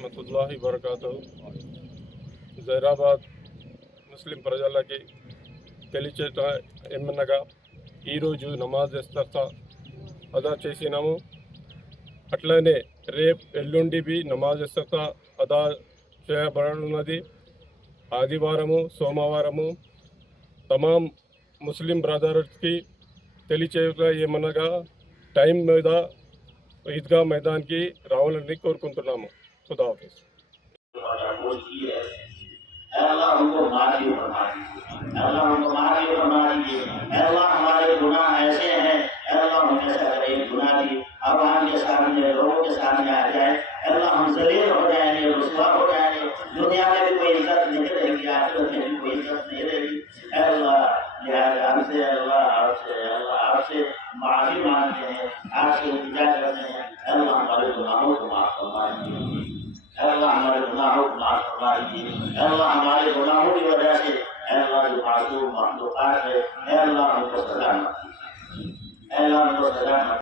వరహమతుల్లాహి వబరకాతుహు. జైరాబాద్ ముస్లిం ప్రజలకి తెలియచేట ఏమనగా ఈరోజు నమాజ్ ఇస్తఫా అదా చేసినాము. అట్లనే రేపు ఎల్లుండి బి నమాజ్ ఇస్తఫా అదా చేయబడనున్నది. ఆదివారము సోమవారము తమాం ముస్లిం బ్రదర్స్కి తెలియచేట ఏమనగా టైం మీద ఈద్గా మైదాన్కి రావాలని కోరుకుంటున్నాము. खुदा हाफिज़। अल्लाह हमको माफ़ी फरमा दीजिए, अल्लाह हमको माफ़ी फरमा दीजिए। अल्लाह हमारे गुनाह ऐसे हैं, अल्लाह हम ऐसा करें गुनाह की आवाम के सामने लोगों के सामने आ जाए, अल्लाह हम ज़लील हो जाएंगे, रुसवा हो जाएंगे। दुनिया में भी कोई इज्जत नहीं रहेगी, आखिरत में भी कोई इज्जत नहीं रहेगी। अल्लाह लिहाजा हमसे अल्लाह आपसे माफ़ी मांगते हैं, आपसे इल्तिजा करते हैं। अल्लाह हमारे गुनाहों को माफ़ फरमा दीजिए, अल्लाह हमारे गुनाहों को माफ़ फरमा दीजिए। अल्लाह हमारे गुनाहों की वजह से अल्लाह जो मासूम मखलूक़ात है, अल्लाह उनको सज़ा मत दीजिए, अल्लाह उनको सज़ा मत